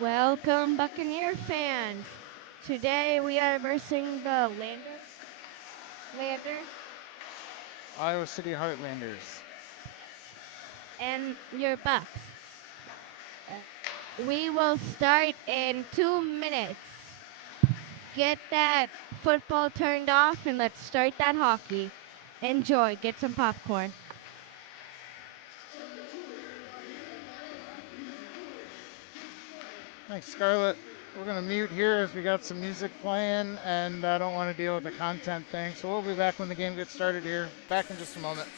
Welcome, Buccaneer fans. Today we are versing the Landers, Iowa City Heartlanders. and your Bucs. Uh, we will start in 2 minutes. Get that football turned off and let's start that hockey. Enjoy. Get some popcorn. Thanks, Scarlett. We're going to mute here as we got some music playing, and I don't want to deal with the content thing. So we'll be back when the game gets started here. Back in just a moment.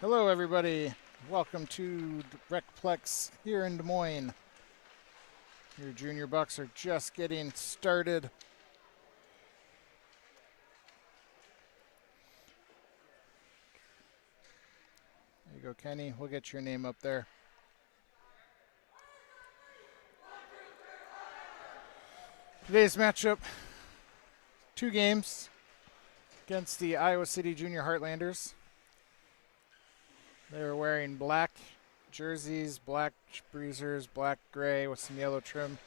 Hello, everybody. Welcome to Recplex here in Des Moines. Your junior Bucks are just getting started. There you go, Kenny. We'll get your name up there. Today's matchup, 2 games against the Iowa City Jr Heartlanders. They're wearing black jerseys, black breezers, black gray with some yellow trim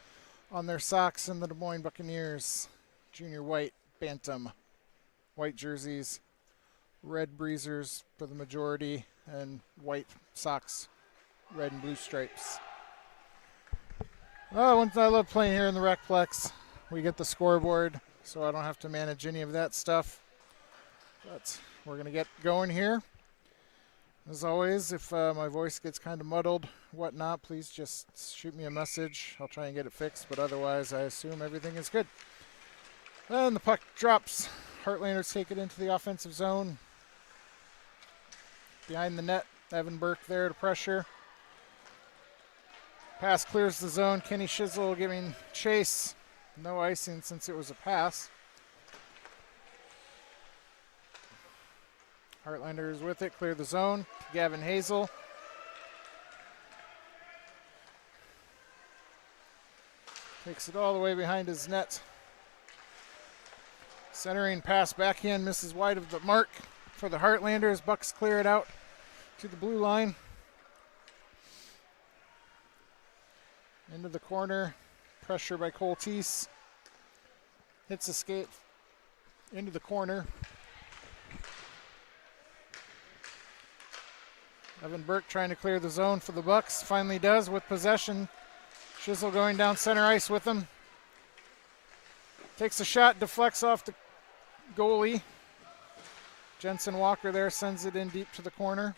on their socks, and the Des Moines Buccaneers, junior white bantam, white jerseys, red breezers for the majority, and white socks, red and blue stripes. Oh, one thing I love playing here in the Recplex, we get the scoreboard, so I don't have to manage any of that stuff. But we're going to get going here. As always, if my voice gets kind of muddled, whatnot, please just shoot me a message. I'll try and get it fixed, but otherwise I assume everything is good. And the puck drops. Heartlanders take it into the offensive zone. Behind the net, Evan Burke there to pressure. Pass clears the zone. Kenny Shizzle giving chase. No icing since it was a pass. Heartlanders with it, clear the zone. Gavin Hazel. Takes it all the way behind his net. Centering pass backhand, misses wide of the mark for the Heartlanders. Bucs clear it out to the blue line. Into the corner. Pressure by Cole Teese. Hits a skate into the corner. Evan Burke trying to clear the zone for the Bucs. Finally does with possession. Shizzle going down center ice with him. Takes a shot, deflects off the goalie. Jensen Walker there sends it in deep to the corner.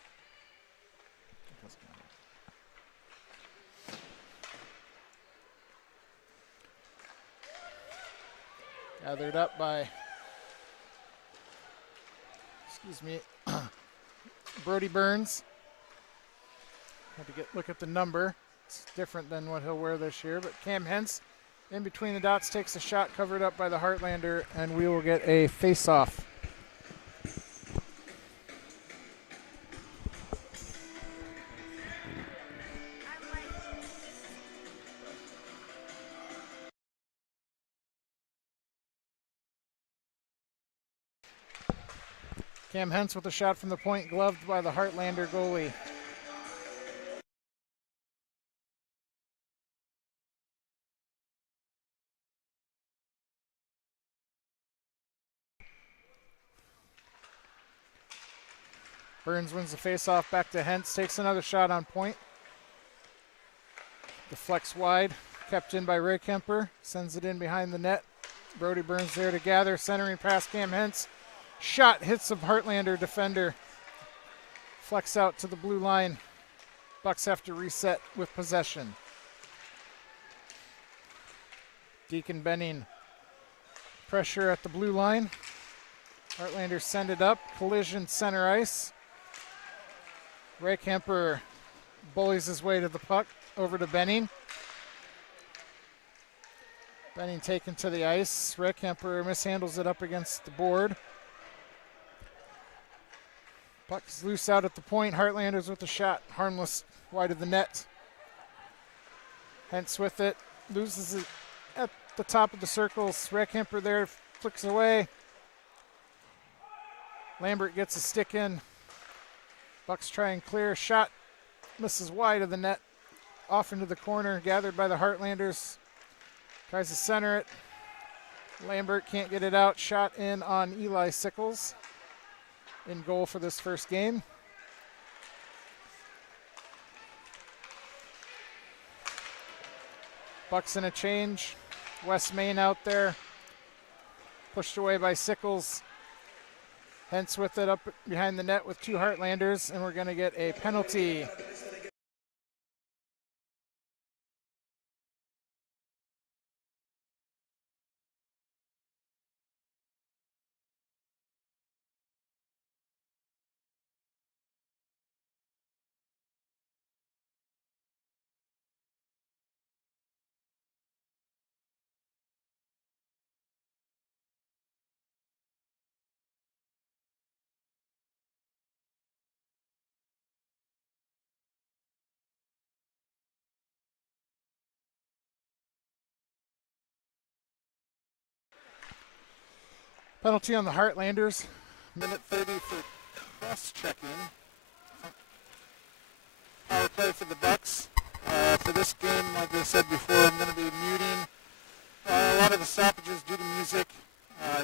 Gathered up by excuse me, Brody Burns. Had to look at the number. It's different than what he'll wear this year. But Cam Hentz in between the dots takes a shot covered up by the Heartlander, and we will get a face-off. Cam Hentz with a shot from the point, gloved by the Heartlander goalie. Burns wins the faceoff back to Hentz, takes another shot on point. Deflects wide, kept in by Ray Kemper, sends it in behind the net. Brody Burns there to gather, centering past Cam Hentz. Shot hits the Heartlander defender. Flex out to the blue line. Bucs have to reset with possession. Deacon Benning. Pressure at the blue line. Heartlanders send it up. Collision center ice. Ray Kemper bullies his way to the puck. Over to Benning. Benning taken to the ice. Ray Kemper mishandles it up against the board. Puck is loose out at the point. Heartlanders with the shot. Harmless wide of the net. Hentz with it. Loses it at the top of the circles. Ray Kemper there. Flicks away. Lambert gets a stick in. Bucs try and clear. Shot misses wide of the net. Off into the corner. Gathered by the Heartlanders. Tries to center it. Lambert can't get it out. Shot in on Eli Sickles. In goal for this first game. Bucs in a change. Wes Main out there. Pushed away by Sickles. Hentz with it up behind the net with two Heartlanders, and we're going to get a penalty. Penalty on the Heartlanders. Minute 30 for cross-checking. Power play for the Bucs. For this game, like I said before, I'm going to be muting a lot of the stoppages due to music.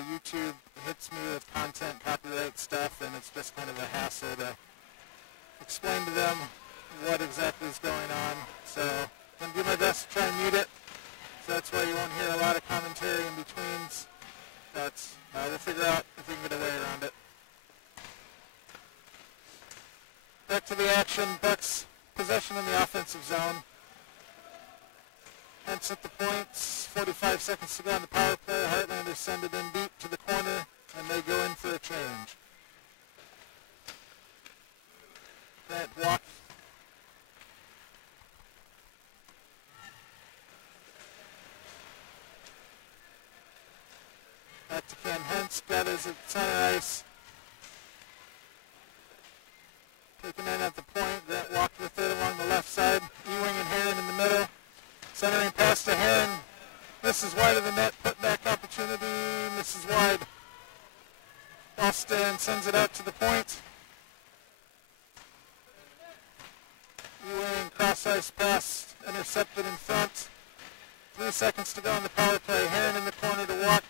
YouTube hits me with content, copyright stuff, and it's just kind of a hassle to explain to them what exactly is going on. So I'm going to do my best to try and mute it. So that's why you won't hear a lot of commentary in betweens. But we'll figure out if we can get a way around it. Back to the action. Bucs possession in the offensive zone. Hentz at the points. 45 seconds to go on the power play. Heartlanders send it in deep to the corner, and they go in for a change. Grant block. Back to Cam Hentz, gathers at center ice. Taken in at the point, Grant walked with it along the left side. Ewing and Heron in the middle. Centering pass to Heron. Misses wide of the net, put back opportunity, misses wide. Austin sends it out to the point. Ewing cross ice pass, intercepted in front. 3 seconds to go on the power play. Heron in the corner to walk.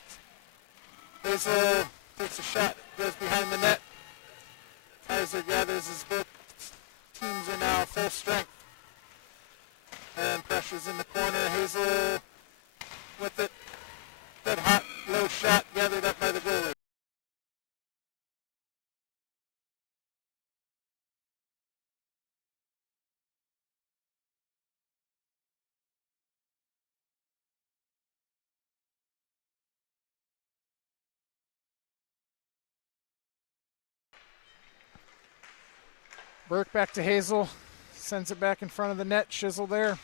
Hazel takes a shot, goes behind the net. Kaiser gathers as both teams are now full strength. And pressures in the corner. Hazel with it. That hot, low shot gathered up by the goalie. Burke back to Hazel. Sends it back in front of the net. Shizzle there.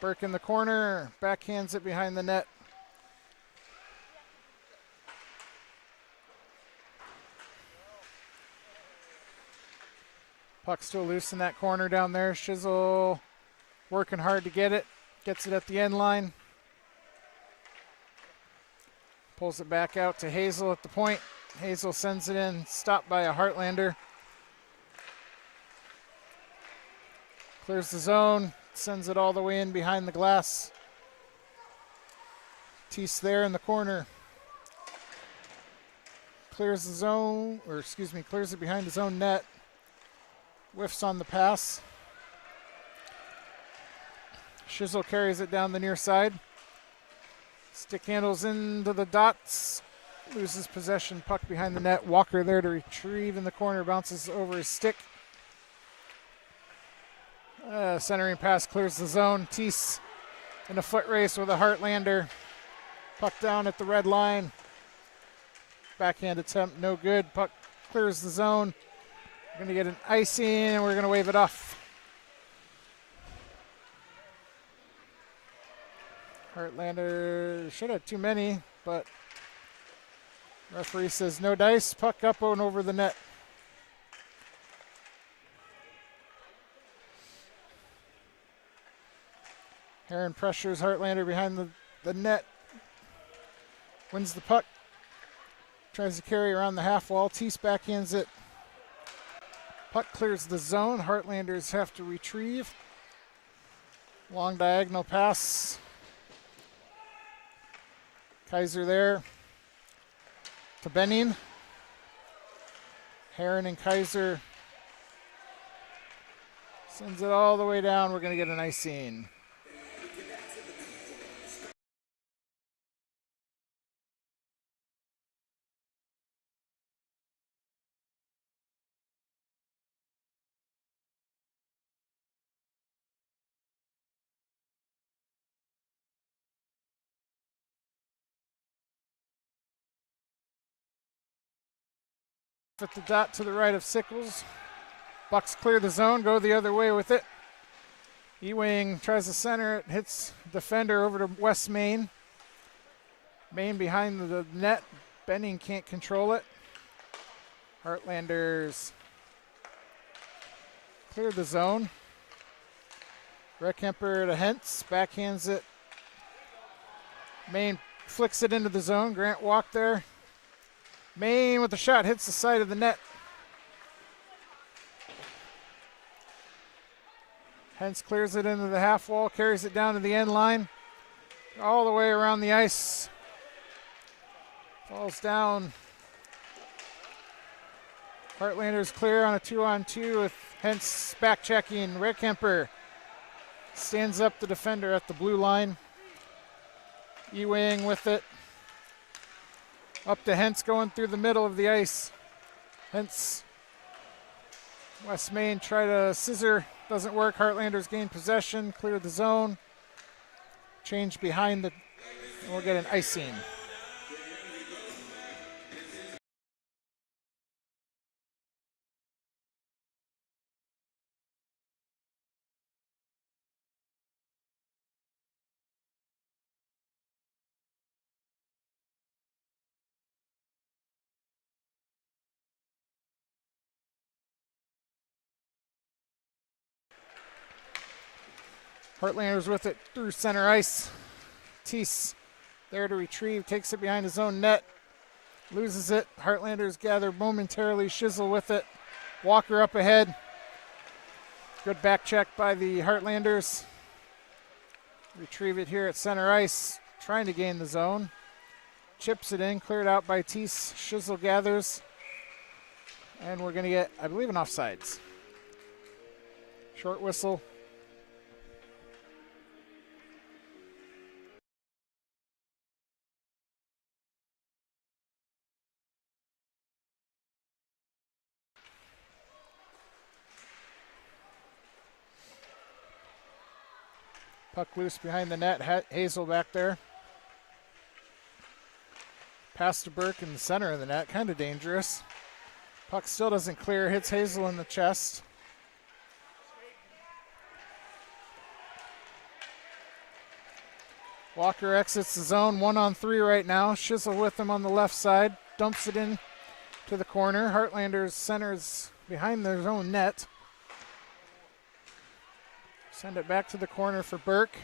Burke in the corner. Backhands it behind the net. Puck still loose in that corner down there. Shizzle working hard to get it. Gets it at the end line. Pulls it back out to Hazel at the point. Hazel sends it in. Stopped by a Heartlander. Clears the zone. Sends it all the way in behind the glass. Teese there in the corner. Clears the zone, clears it behind his own net. Whiffs on the pass. Shizzle carries it down the near side. Stick handles into the dots. Loses possession, puck behind the net. Walker there to retrieve in the corner. Bounces over his stick. Centering pass clears the zone. Teese in a foot race with a Heartlander. Puck down at the red line. Backhand attempt, no good. Puck clears the zone. We're going to get an icing and we're going to wave it off. Heartlander should have too many, but referee says no dice. Puck up and over the net. Heron pressures Heartlander behind the net. Wins the puck. Tries to carry around the half wall. Teese backhands it. Puck clears the zone. Heartlanders have to retrieve. Long diagonal pass. Kaiser there to Benning. Heron and Kaiser sends it all the way down. We're going to get an icing. At the dot to the right of Sickles. Bucs clear the zone, go the other way with it. Ewing tries to center it, hits defender over to West Main. Main behind the net. Benning can't control it. Heartlanders clear the zone. Reckhemper to Hentz, backhands it. Main flicks it into the zone. Grant walked there. Main with the shot hits the side of the net. Hentz clears it into the half wall, carries it down to the end line, all the way around the ice. Falls down. Heartlanders clear on a 2-on-2 with Hentz back checking. Reckhemper stands up the defender at the blue line. Ewing with it. Up to Hentz going through the middle of the ice. Hentz. West Main try to scissor. Doesn't work. Heartlanders gain possession. Clear the zone. Change behind and we'll get an icing. Heartlanders with it through center ice. Teese there to retrieve, takes it behind his own net, loses it. Heartlanders gather momentarily. Shizzle with it. Walker up ahead. Good back check by the Heartlanders. Retrieve it here at center ice, trying to gain the zone. Chips it in, cleared out by Teese. Shizzle gathers. And we're going to get, I believe, an offsides. Short whistle. Puck loose behind the net. Hazel back there. Pass to Burke in the center of the net. Kind of dangerous. Puck still doesn't clear, hits Hazel in the chest. Walker exits the zone, 1-on-3 right now. Shizzle with him on the left side, dumps it in to the corner. Heartlanders centers behind their own net. Send it back to the corner for Burke.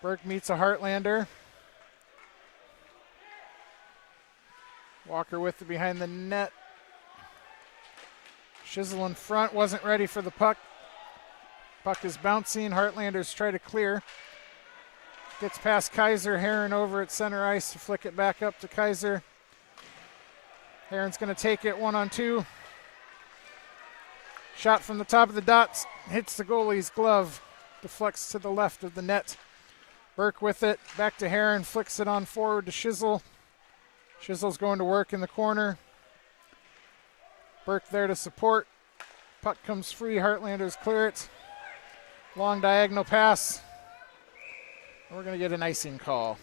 Burke meets a Heartlander. Walker with it behind the net. Shizzle in front, wasn't ready for the puck. Puck is bouncing, Heartlanders try to clear. Gets past Kaiser, Heron over at center ice to flick it back up to Kaiser. Heron's gonna take it 1-on-2. Shot from the top of the dots, hits the goalie's glove, deflects to the left of the net. Burke with it, back to Heron, flicks it on forward to Shizzle. Shizzle's going to work in the corner. Burke there to support. Puck comes free, Heartlanders clear it. Long diagonal pass. We're going to get an icing call.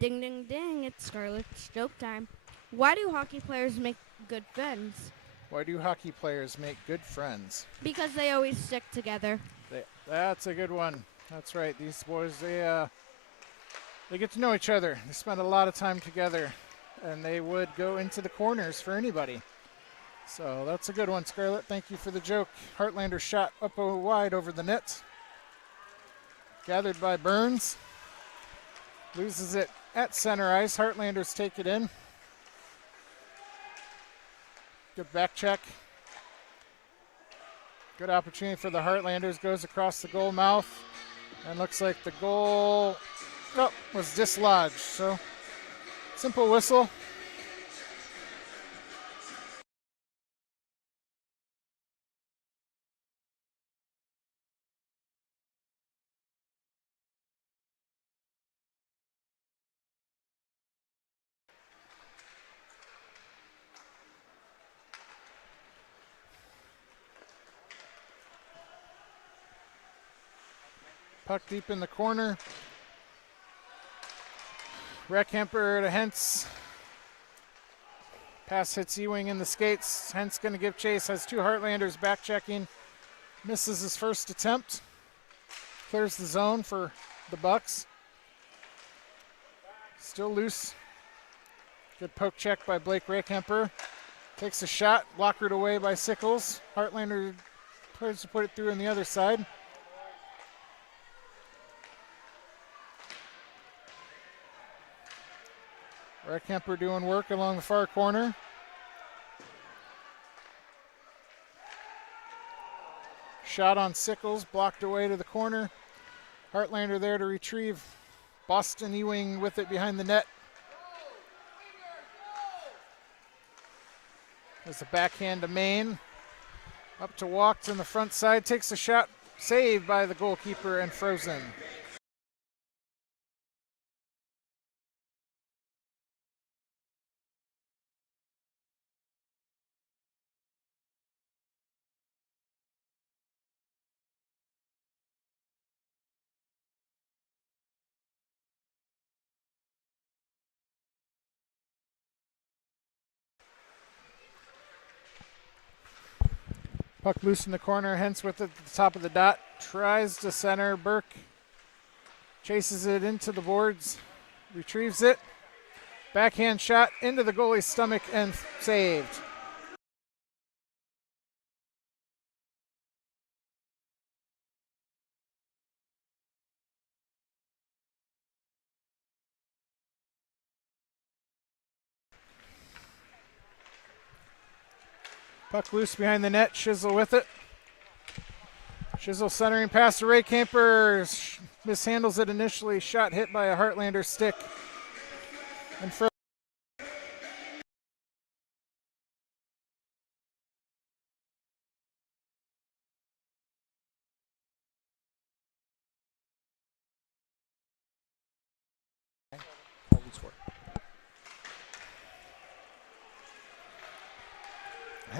Ding, ding, ding, it's Scarlett's joke time. Why do hockey players make good friends? Why do hockey players make good friends? Because they always stick together. That's a good one. That's right. These boys, they get to know each other. They spend a lot of time together, and they would go into the corners for anybody. So that's a good one, Scarlett. Thank you for the joke. Heartlander shot up wide over the net. Gathered by Burns. Loses it at center ice. Heartlanders take it in. Good back check. Good opportunity for the Heartlanders. Goes across the goal mouth. And looks like the goal was dislodged. So simple whistle. Puck deep in the corner. Reckhemper to Hentz. Pass hits Ewing in the skates. Hentz going to give chase. Has two Heartlanders back checking. Misses his first attempt. Clears the zone for the Bucs. Still loose. Good poke check by Blake Reckhemper. Takes a shot. Blockered away by Sickles. Heartlander tries to put it through on the other side. Reckhemper doing work along the far corner. Shot on Sickles, blocked away to the corner. Heartlander there to retrieve. Boston Ewing with it behind the net. There's a backhand to Maine. Up to Walks on the front side, takes a shot, saved by the goalkeeper and frozen. Puck loose in the corner, Hentz with it at the top of the dot. Tries to center, Burke chases it into the boards, retrieves it. Backhand shot into the goalie's stomach and saved. Puck loose behind the net, Shizzle with it. Shizzle centering pass to Reckhemper, mishandles it initially, shot hit by a Heartlander stick. And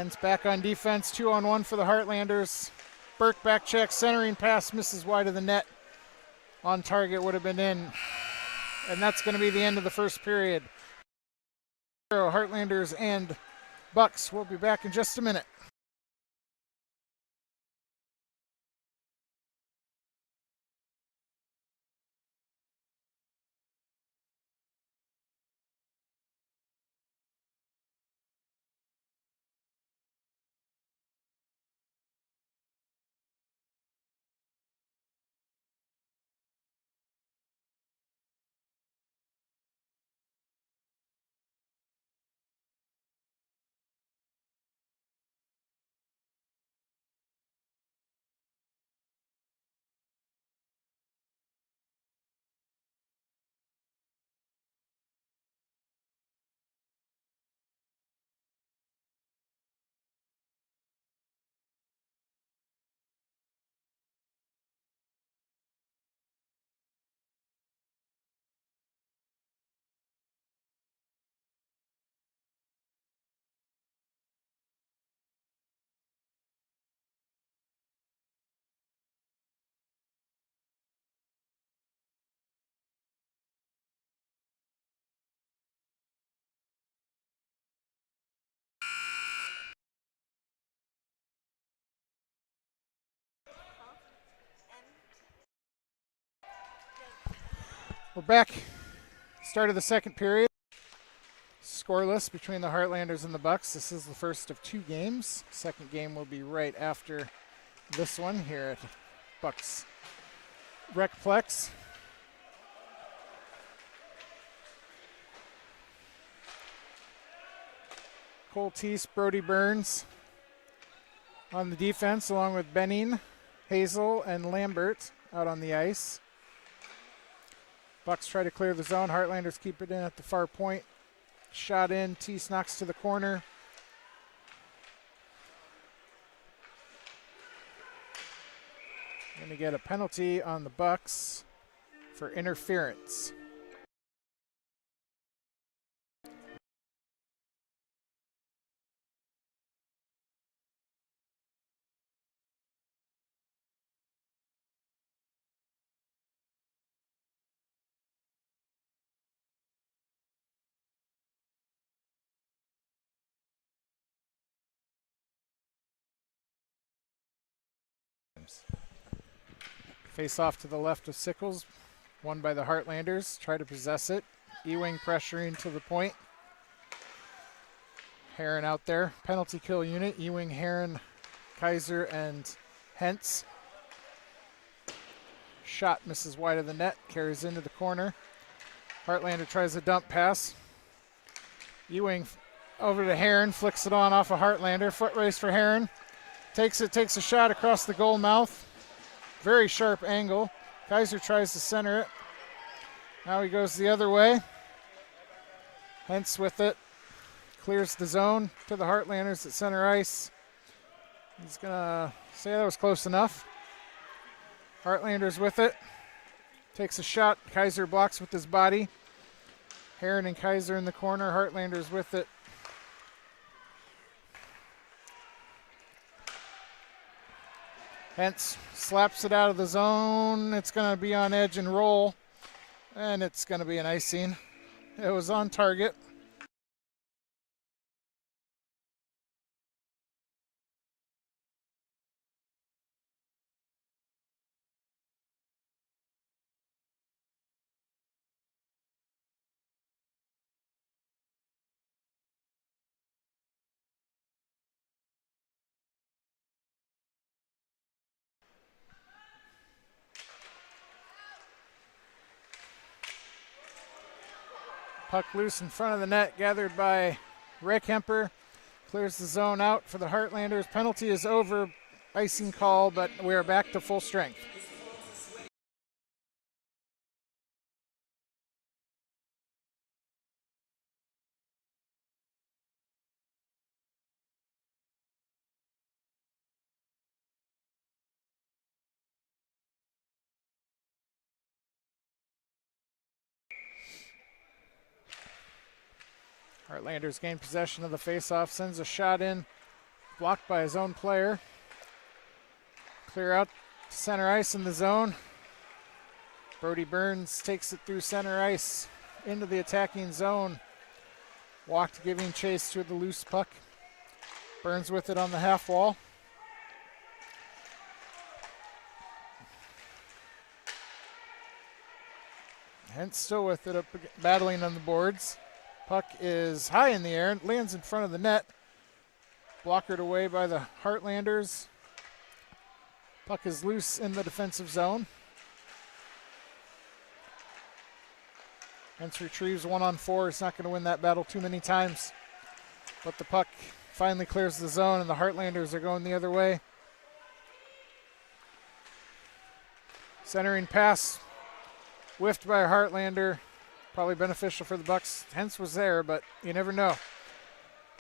Hence back on defense, 2-on-1 for the Heartlanders. Burke back check, centering pass misses wide of the net. On target would have been in. And that's going to be the end of the first period. Heartlanders and Bucs. We'll be back in just a minute. We're back. Start of the second period. Scoreless between the Heartlanders and the Bucs. This is the first of two games. Second game will be right after this one here at Bucs Recplex. Cole Teese, Brody Burns on the defense, along with Benning, Hazel, and Lambert out on the ice. Bucs try to clear the zone. Heartlanders keep it in at the far point. Shot in. Teese knocks to the corner. Going to get a penalty on the Bucs for interference. Face off to the left of Sickles, won by the Heartlanders. Try to possess it. Ewing pressuring to the point. Heron out there. Penalty kill unit. Ewing, Heron, Kaiser, and Hentz. Shot misses wide of the net. Carries into the corner. Heartlander tries a dump pass. Ewing over to Heron. Flicks it on off a Heartlander. Foot race for Heron. Takes it. Takes a shot across the goal mouth. Very sharp angle. Kaiser tries to center it. Now he goes the other way. Hentz with it. Clears the zone to the Heartlanders at center ice. He's going to say that was close enough. Heartlanders with it. Takes a shot. Kaiser blocks with his body. Heron and Kaiser in the corner. Heartlanders with it. Hentz slaps it out of the zone. It's going to be on edge and roll. And it's going to be an icing. It was on target. Puck loose in front of the net, gathered by Reckhemper. Clears the zone out for the Heartlanders. Penalty is over. Icing call, but we are back to full strength. Heartlanders gain possession of the faceoff, sends a shot in blocked by his own player. Clear out to center ice in the zone. Brody Burns takes it through center ice into the attacking zone. Walked giving chase to the loose puck. Burns with it on the half wall. Hence still with it, up battling on the boards. Puck is high in the air, lands in front of the net. Blockered away by the Heartlanders. Puck is loose in the defensive zone. Hence retrieves 1-on-4. He's not going to win that battle too many times. But the puck finally clears the zone, and the Heartlanders are going the other way. Centering pass, whiffed by a Heartlander. Probably beneficial for the Bucs. Hence was there, but you never know.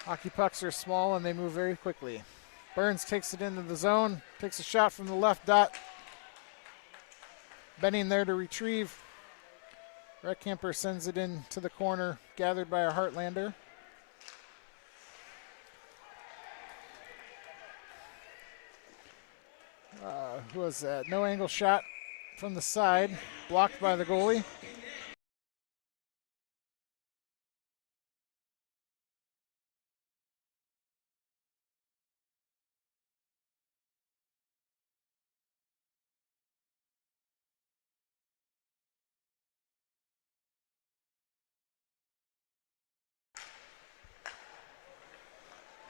Hockey pucks are small, and they move very quickly. Burns takes it into the zone, takes a shot from the left dot. Benning there to retrieve. Reckamper sends it into the corner, gathered by a Heartlander. Who was that? No angle shot from the side, blocked by the goalie.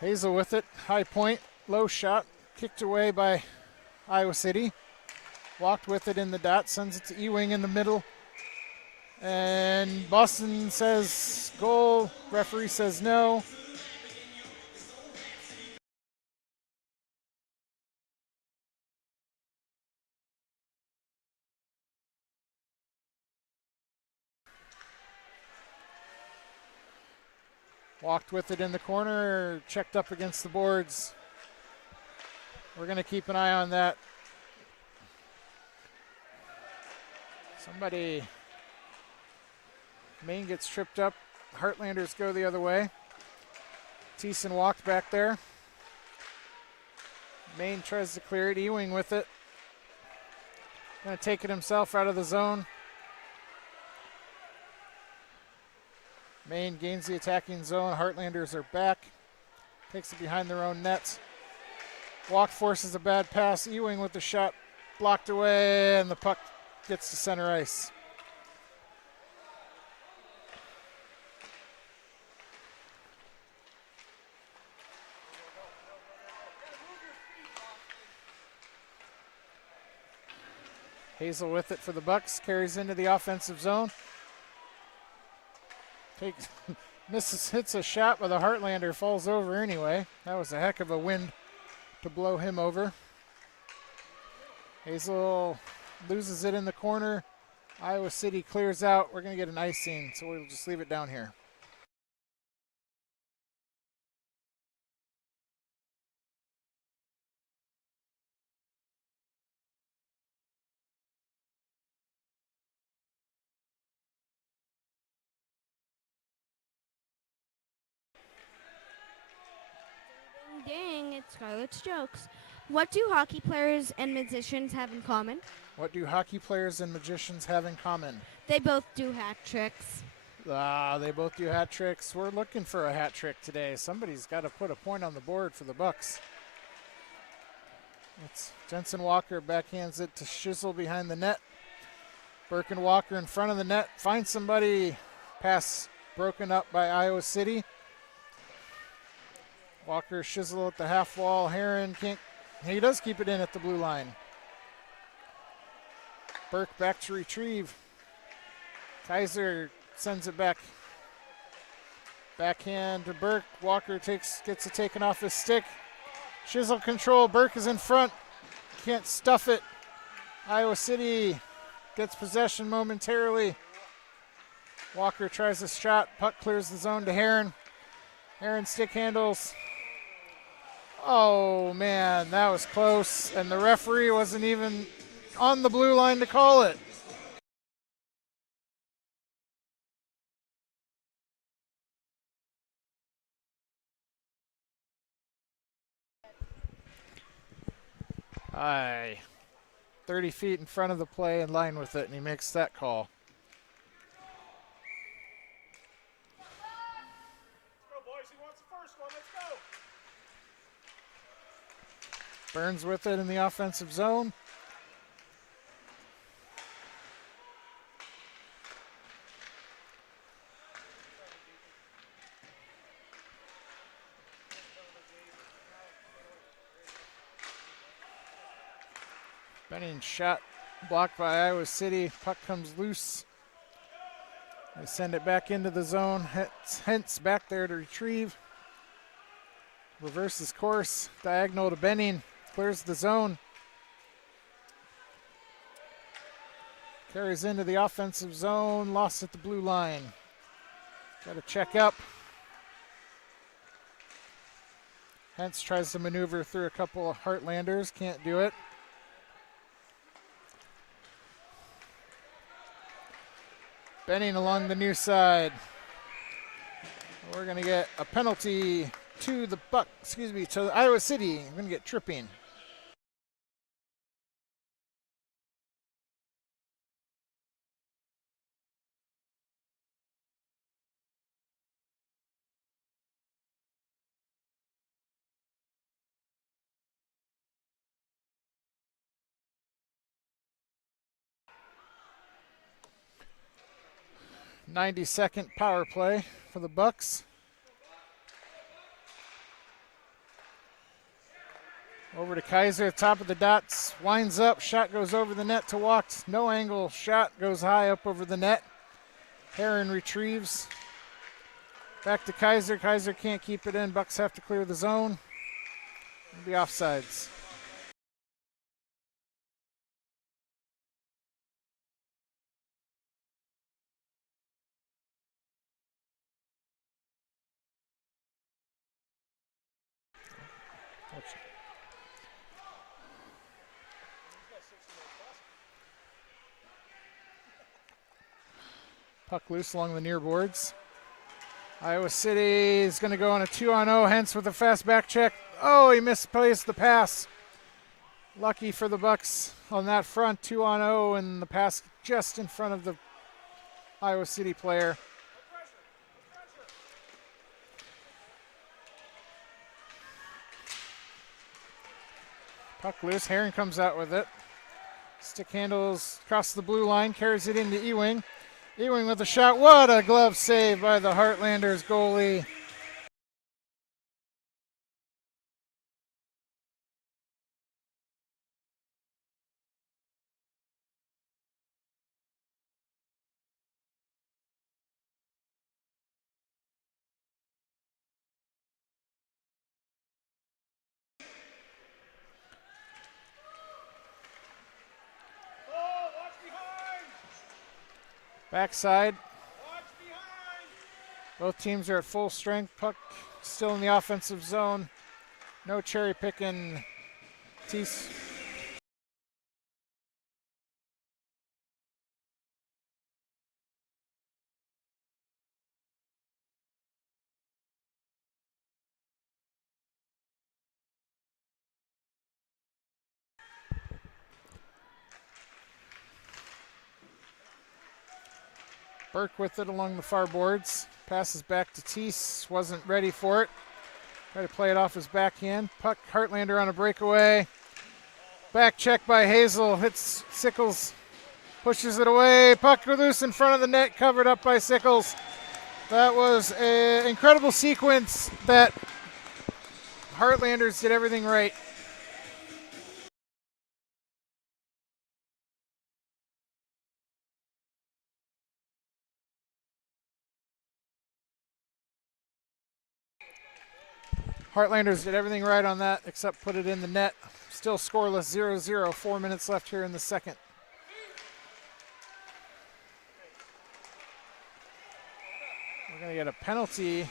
Hazel with it, high point, low shot, kicked away by Iowa City. Walked with it in the dot, sends it to Ewing in the middle. And Boston says goal, referee says no. Walked with it in the corner, checked up against the boards. We're going to keep an eye on that. Somebody, Maine gets tripped up. Heartlanders go the other way. Thiessen walked back there. Maine tries to clear it. Ewing with it. Going to take it himself out of the zone. Maine gains the attacking zone. Heartlanders are back. Takes it behind their own nets. Walk forces a bad pass. Ewing with the shot blocked away, and the puck gets to center ice. Hazel with it for the Bucs, carries into the offensive zone. Misses, hits a shot, but the Heartlander falls over anyway. That was a heck of a wind to blow him over. Hazel loses it in the corner. Iowa City clears out. We're going to get an icing, so we'll just leave it down here. Ding, it's Scarlett's Jokes. What do hockey players and musicians have in common? What do hockey players and magicians have in common? They both do hat tricks. They both do hat tricks. We're looking for a hat trick today. Somebody's got to put a point on the board for the Bucs. It's Jensen Walker backhands it to Shizzle behind the net. Burke and Walker in front of the net. Finds somebody. Pass broken up by Iowa City. Walker, Shizzle at the half wall. Heron can't. He does keep it in at the blue line. Burke back to retrieve. Kaiser sends it back. Backhand to Burke. Walker gets it taken off his stick. Shizzle control. Burke is in front. Can't stuff it. Iowa City gets possession momentarily. Walker tries a shot. Puck clears the zone to Heron. Heron stick handles. Oh, man, that was close. And the referee wasn't even on the blue line to call it. Aye. 30 feet in front of the play, in line with it, and he makes that call. Burns with it in the offensive zone. Benning shot blocked by Iowa City. Puck comes loose. They send it back into the zone. Hence back there to retrieve. Reverses course. Diagonal to Benning. Clears the zone. Carries into the offensive zone. Lost at the blue line. Got to check up. Hence tries to maneuver through a couple of Heartlanders. Can't do it. Benning along the near side. We're going to get a penalty to the to Iowa City. We're going to get tripping. .90-second power play for the Bucs. Over to Kaiser, top of the dots, winds up, shot goes over the net to Walked. No angle, shot goes high up over the net. Heron retrieves. Back to Kaiser. Kaiser can't keep it in. Bucs have to clear the zone. It'll be offsides. Puck loose along the near boards. Iowa City is going to go on a 2-on-0, hence with a fast back check. Oh, he misplaced the pass. Lucky for the Bucs on that front, 2-on-0, and the pass just in front of the Iowa City player. Puck loose, Heron comes out with it. Stick handles across the blue line, carries it into Ewing. Ewing with a shot. What a glove save by the Heartlanders goalie. Backside. Both teams are at full strength. Puck still in the offensive zone. No cherry picking. Tease. Burke with it along the far boards. Passes back to Teese. Wasn't ready for it. Tried to play it off his backhand. Puck, Heartlander on a breakaway. Back check by Hazel. Hits Sickles. Pushes it away. Puck loose in front of the net. Covered up by Sickles. That was an incredible sequence that Heartlanders did everything right. Heartlanders did everything right on that except put it in the net. Still scoreless, 0-0. 4 minutes left here in the second. We're going to get a penalty.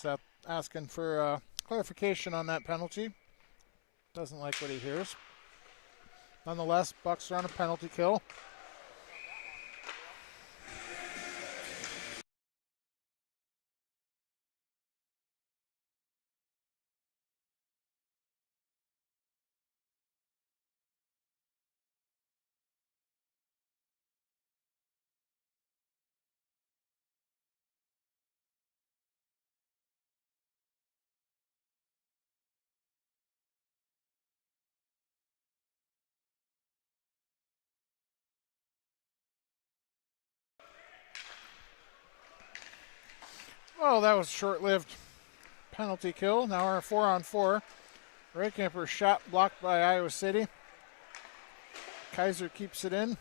Seth asking for clarification on that penalty. Doesn't like what he hears. Nonetheless, Bucs are on a penalty kill. Oh, that was short-lived penalty kill. Now we're 4-on-4. Raycamper shot blocked by Iowa City. Kaiser keeps it in.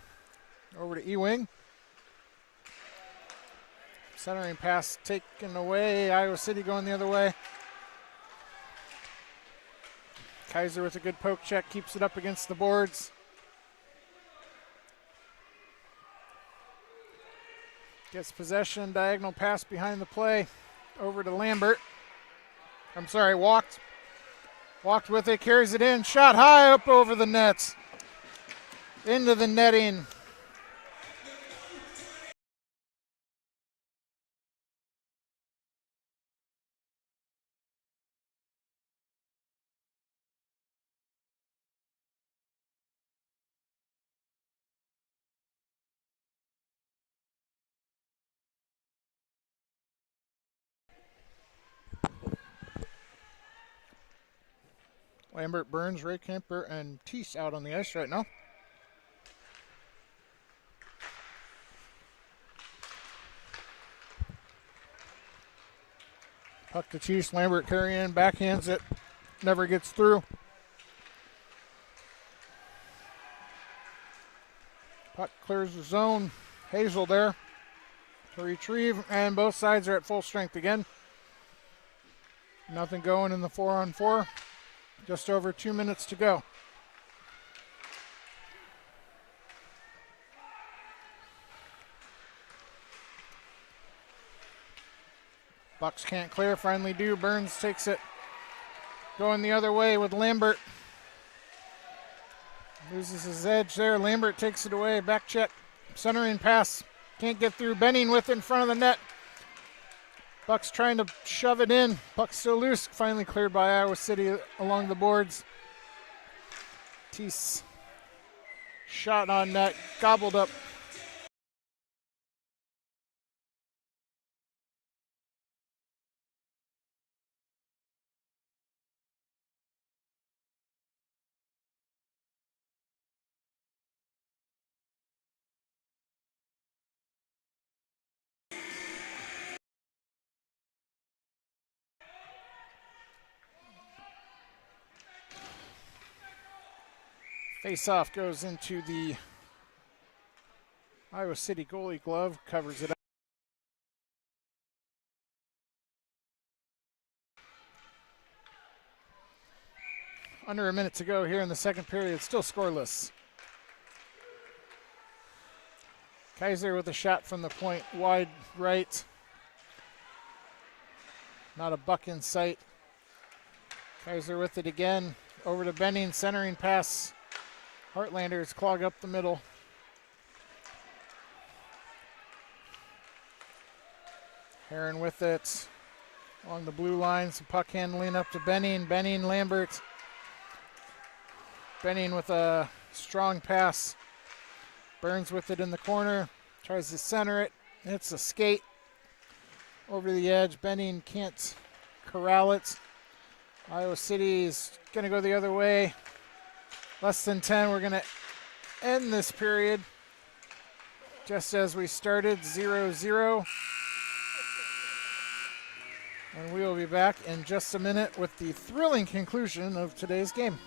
Over to Ewing. Centering pass taken away. Iowa City going the other way. Kaiser with a good poke check, keeps it up against the boards. Gets possession, diagonal pass behind the play. Over to Lambert. I'm sorry, walked. Walked with it, carries it in. Shot high up over the nets. Into the netting. Lambert, Burns, Raycamper, and Teese out on the ice right now. Puck to Teese, Lambert carrying, backhands it, never gets through. Puck clears the zone. Hazel there to retrieve, and both sides are at full strength again. Nothing going in the 4-on-4. Just over 2 minutes to go. Bucs can't clear, finally do. Burns takes it. Going the other way with Lambert. Loses his edge there. Lambert takes it away. Back check. Centering pass. Can't get through. Benning with it in front of the net. Bucs trying to shove it in. Puck still loose. Finally cleared by Iowa City along the boards. Teese shot on net. Gobbled up. Face-off goes into the Iowa City goalie glove. Covers it up. Under a minute to go here in the second period. Still scoreless. Kaiser with a shot from the point, wide right. Not a buck in sight. Kaiser with it again. Over to Benning, centering pass. Heartlanders clog up the middle. Heron with it. Along the blue line, some puck handling up to Benning. Benning, Lambert. Benning with a strong pass. Burns with it in the corner. Tries to center it. It's a skate over the edge. Benning can't corral it. Iowa City is going to go the other way. Less than 10. We're going to end this period just as we started, 0-0. And we will be back in just a minute with the thrilling conclusion of today's game.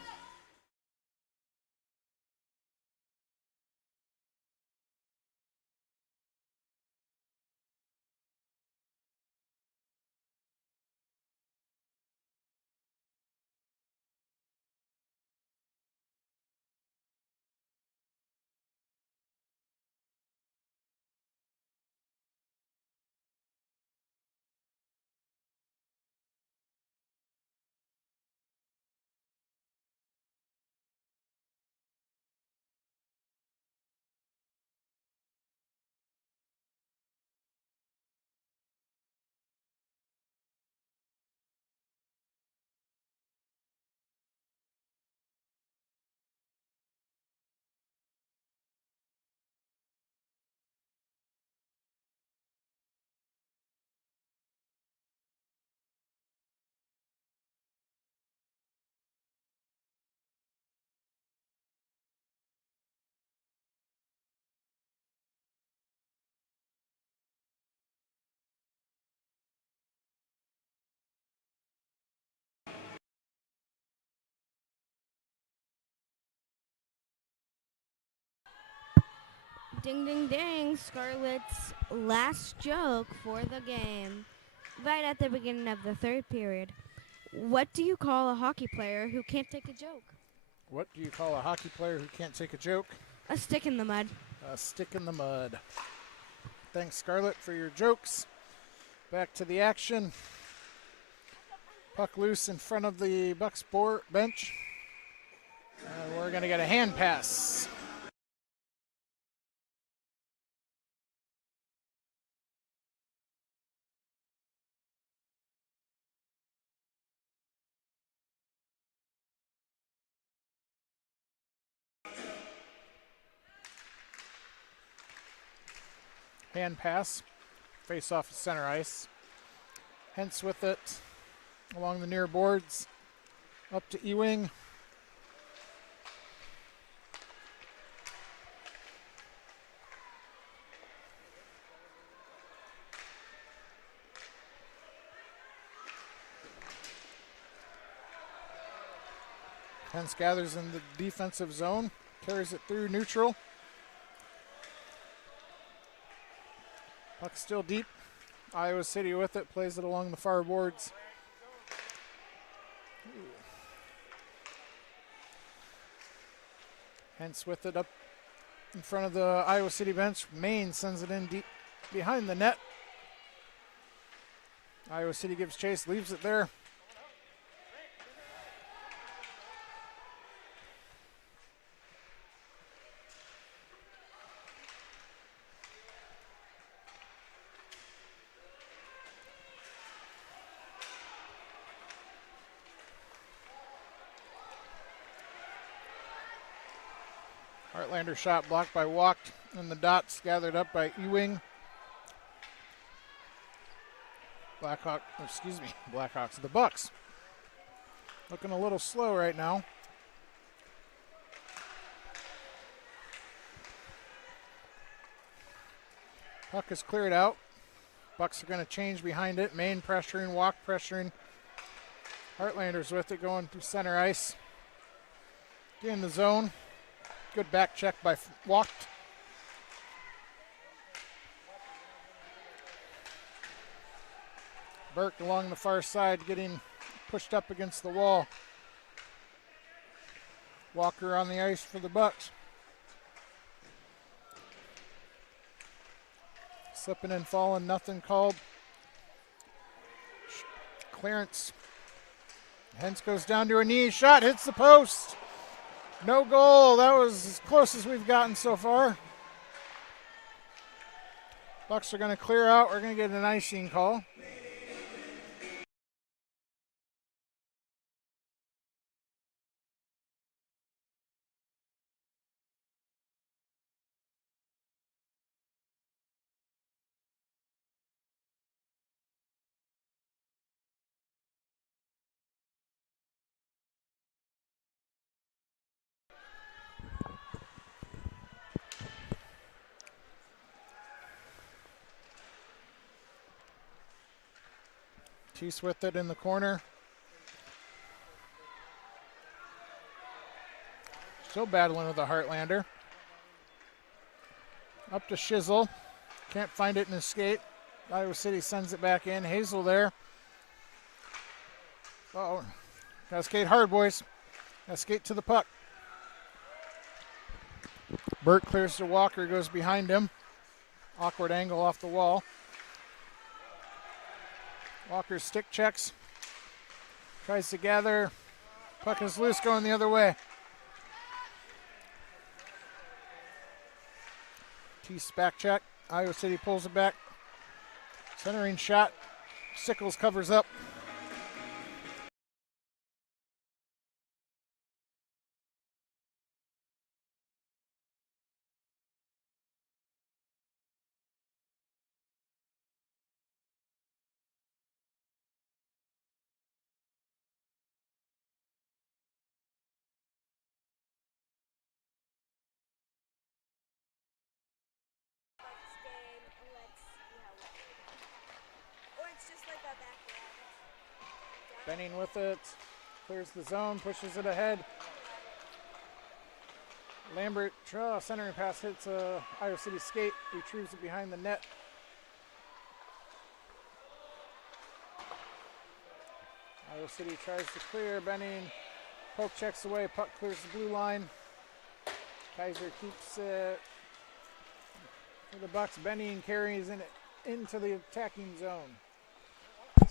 Ding, ding, ding. Scarlet's last joke for the game. Right at the beginning of the third period. What do you call a hockey player who can't take a joke? What do you call a hockey player who can't take a joke? A stick in the mud. A stick in the mud. Thanks, Scarlet, for your jokes. Back to the action. Puck loose in front of the Bucs bench. And we're going to get a hand pass. Hand pass. Face off at center ice. Hence with it along the near boards. Up to Ewing. Hence gathers in the defensive zone. Carries it through neutral. Puck still deep. Iowa City with it. Plays it along the far boards. Hence with it up in front of the Iowa City bench. Maine sends it in deep behind the net. Iowa City gives chase, leaves it there. Heartlander shot blocked by Walked, and the dots gathered up by Ewing. Blackhawks, the Bucs. Looking a little slow right now. Puck is cleared out. Bucs are going to change behind it. Maine pressuring, Walk pressuring. Heartlanders with it going through center ice. Get in the zone. Good back check by Walked. Burke along the far side getting pushed up against the wall. Walker on the ice for the Bucs. Slipping and falling, nothing called. Clearance. Hens goes down to a knee. Shot hits the post. No goal. That was as close as we've gotten so far. Bucs are going to clear out. We're going to get an icing call. Tease with it in the corner. Still battling with the Heartlander. Up to Shizzle. Can't find it in his skate. Iowa City sends it back in. Hazel there. Uh-oh. Gotta skate hard, boys. Gotta skate to the puck. Burt clears to Walker, goes behind him. Awkward angle off the wall. Walker stick checks. Tries to gather. Puck is loose, going the other way. Tease back check. Iowa City pulls it back. Centering shot. Sickles covers up. Benning with it. Clears the zone, pushes it ahead. Lambert, centering pass hits Iowa City skate, retrieves it behind the net. Iowa City tries to clear, Benning, poke checks away, puck clears the blue line. Kaiser keeps it for the Bucs. Benning carries it into the attacking zone.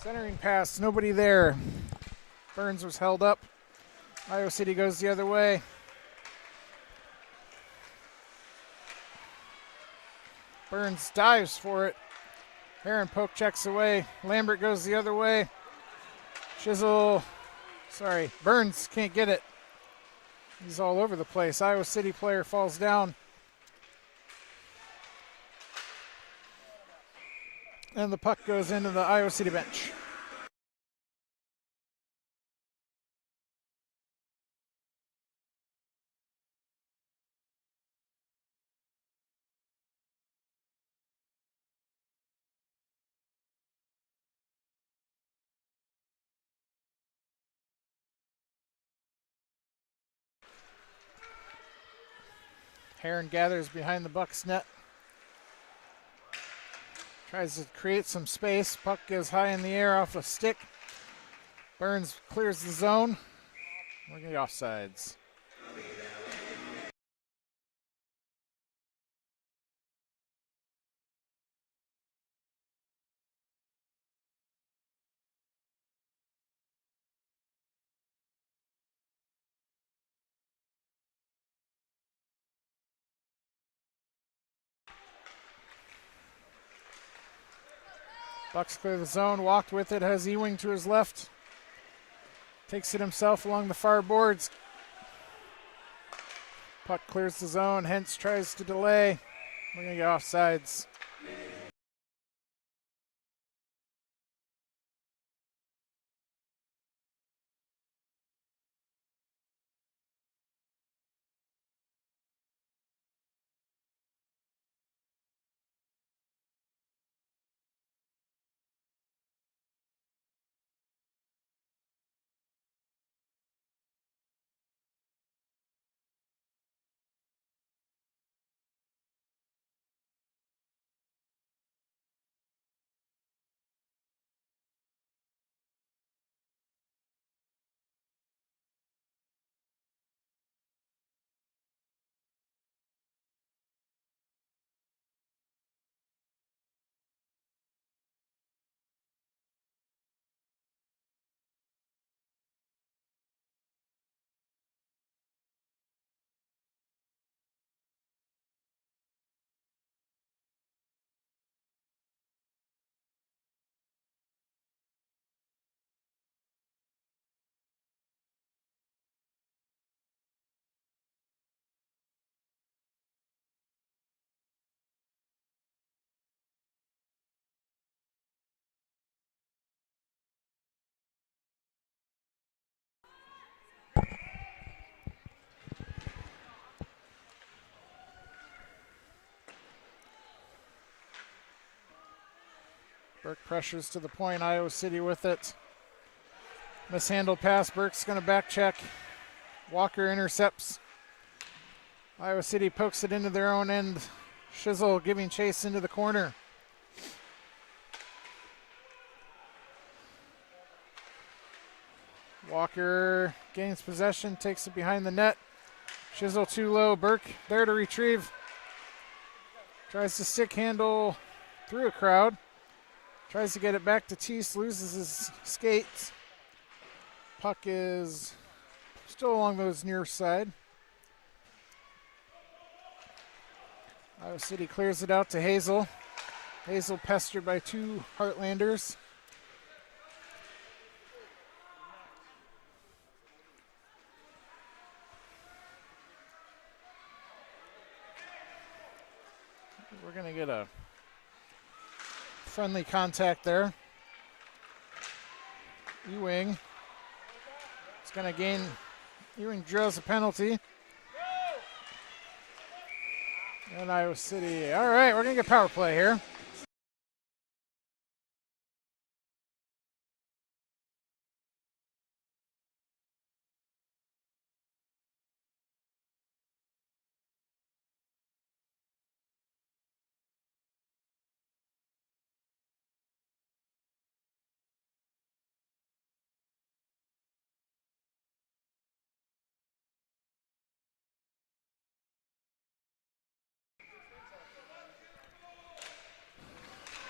Centering pass, nobody there. Burns was held up. Iowa City goes the other way. Burns dives for it. Heron poke checks away. Lambert goes the other way. Burns can't get it. He's all over the place. Iowa City player falls down. And the puck goes into the Iowa City bench. Heron gathers behind the Bucs net. Tries to create some space. Puck goes high in the air off a stick. Burns clears the zone. We're going to be offsides. Bucs clear the zone, walked with it, has Ewing to his left. Takes it himself along the far boards. Puck clears the zone, Hentz tries to delay. We're going to get offsides. Burke pressures to the point, Iowa City with it. Mishandled pass, Burke's going to back check. Walker intercepts. Iowa City pokes it into their own end. Shizzle giving chase into the corner. Walker gains possession, takes it behind the net. Shizzle too low, Burke there to retrieve. Tries to stick handle through a crowd. Tries to get it back to Teese, loses his skates. Puck is still along those near side. Iowa City clears it out to Hazel. Hazel pestered by two Heartlanders. We're going to get a friendly contact there. Ewing is going to gain. Ewing draws a penalty. And Iowa City. All right, we're going to get power play here.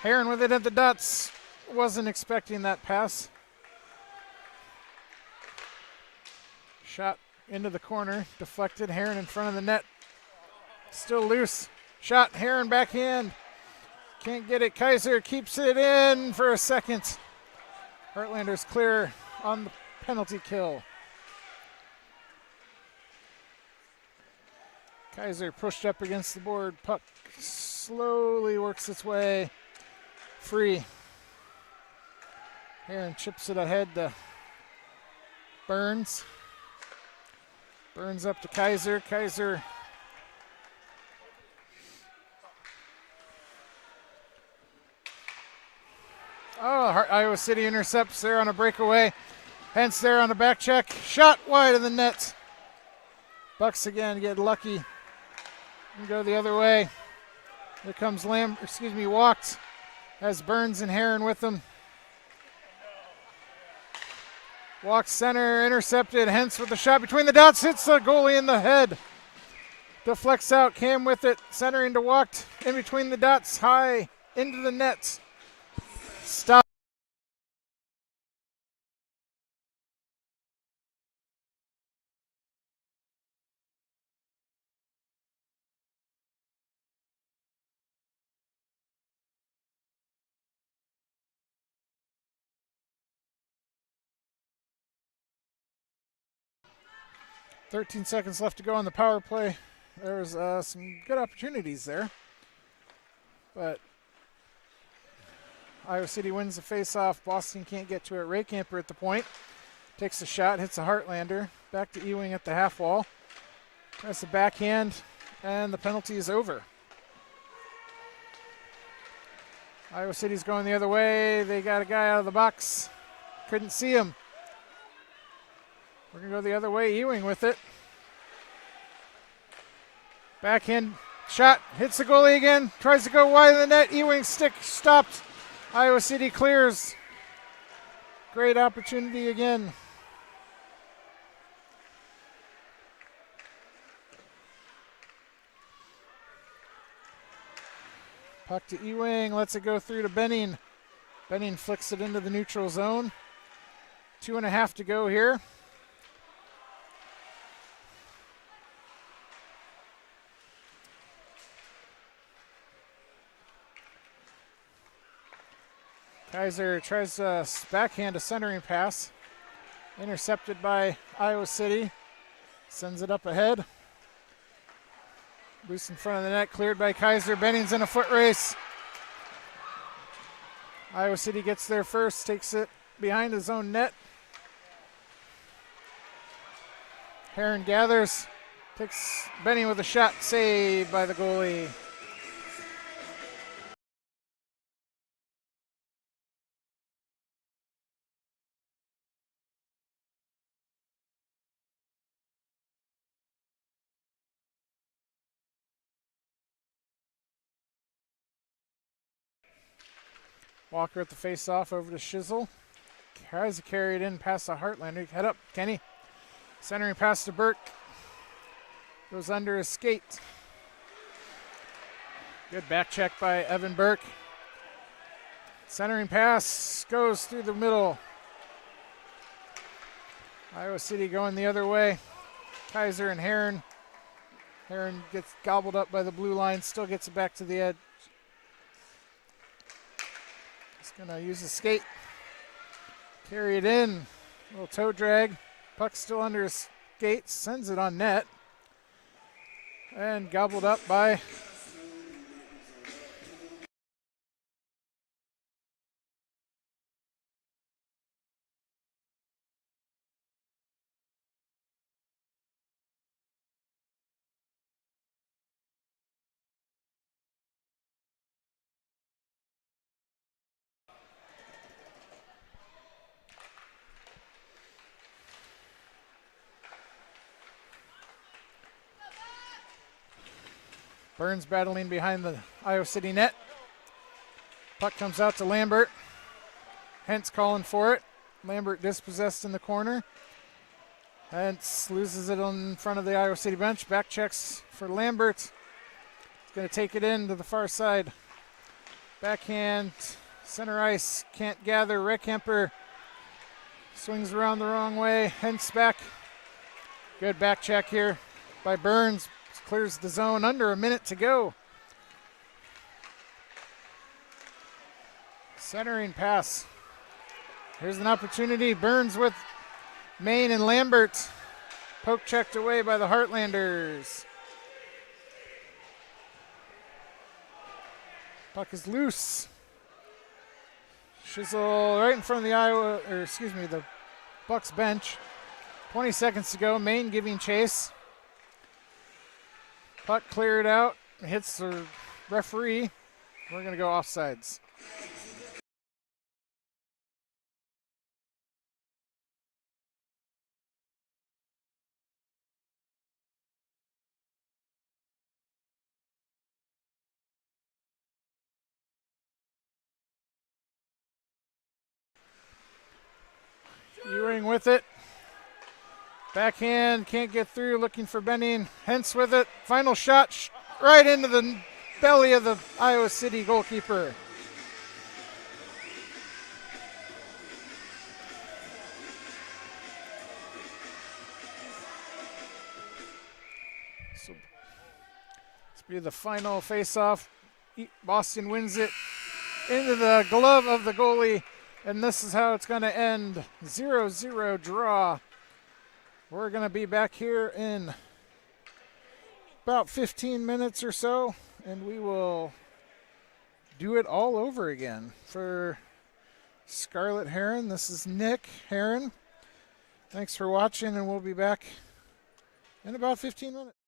Heron with it at the dots. Wasn't expecting that pass. Shot into the corner, deflected. Heron in front of the net. Still loose. Shot, Heron backhand. Can't get it. Kaiser keeps it in for a second. Heartlanders clear on the penalty kill. Kaiser pushed up against the board. Puck slowly works its way free. Heron chips it ahead to Burns. Burns up to Kaiser. Kaiser Iowa City intercepts there on a breakaway. Hence there on a back check. Shot wide of the net. Bucs again get lucky and go the other way. Here comes Walked. Has Burns and Heron with them. Walks center, intercepted. Hence with the shot between the dots, hits the goalie in the head. Deflects out, Cam with it, centering to Walked. In between the dots, high into the net. Stop. .13 seconds left to go on the power play. There was some good opportunities there, but Iowa City wins the face-off. Boston can't get to it. Ray Camper at the point. Takes a shot, hits a Heartlander. Back to Ewing at the half wall. Tries the backhand, and the penalty is over. Iowa City's going the other way. They got a guy out of the box. Couldn't see him. We're going to go the other way. Ewing with it. Backhand shot. Hits the goalie again. Tries to go wide of the net. Ewing stick stopped. Iowa City clears. Great opportunity again. Puck to Ewing. Lets it go through to Benning. Benning flicks it into the neutral zone. 2.5 to go here. Kaiser tries to backhand a centering pass. Intercepted by Iowa City. Sends it up ahead. Loose in front of the net, cleared by Kaiser. Benning's in a foot race. Iowa City gets there first, takes it behind his own net. Heron gathers, takes Benning with a shot, saved by the goalie. Walker at the face-off over to Shizzle. Tries to carry it in past the Heartlander. Head up, Kenny. Centering pass to Burke. Goes under his skate. Good back check by Evan Burke. Centering pass goes through the middle. Iowa City going the other way. Kaiser and Heron. Heron gets gobbled up by the blue line, still gets it back to the edge. Gonna use the skate, carry it in, little toe drag, puck still under his skate, sends it on net, and gobbled up by Burns battling behind the Iowa City net. Puck comes out to Lambert. Hence calling for it. Lambert dispossessed in the corner. Hence loses it in front of the Iowa City bench. Back checks for Lambert. He's going to take it in to the far side. Backhand, center ice, can't gather. Reckhemper swings around the wrong way. Hence back. Good back check here by Burns. Clears the zone, under a minute to go. Centering pass. Here's an opportunity. Burns with Main and Lambert. Poke checked away by the Heartlanders. Puck is loose. Shizzle right in front of the Bucs bench. 20 seconds to go. Main giving chase. Puck cleared out. Hits the referee. We're going to go offsides. Ewing with it. Backhand, can't get through, looking for Benning. Hence with it. Final shot right into the belly of the Iowa City goalkeeper. So this will be the final face-off. Boston wins it into the glove of the goalie, and this is how it's going to end. 0-0 draw. We're going to be back here in about 15 minutes or so, and we will do it all over again. For Scarlett Heron, this is Nick Heron. Thanks for watching, and we'll be back in about 15 minutes.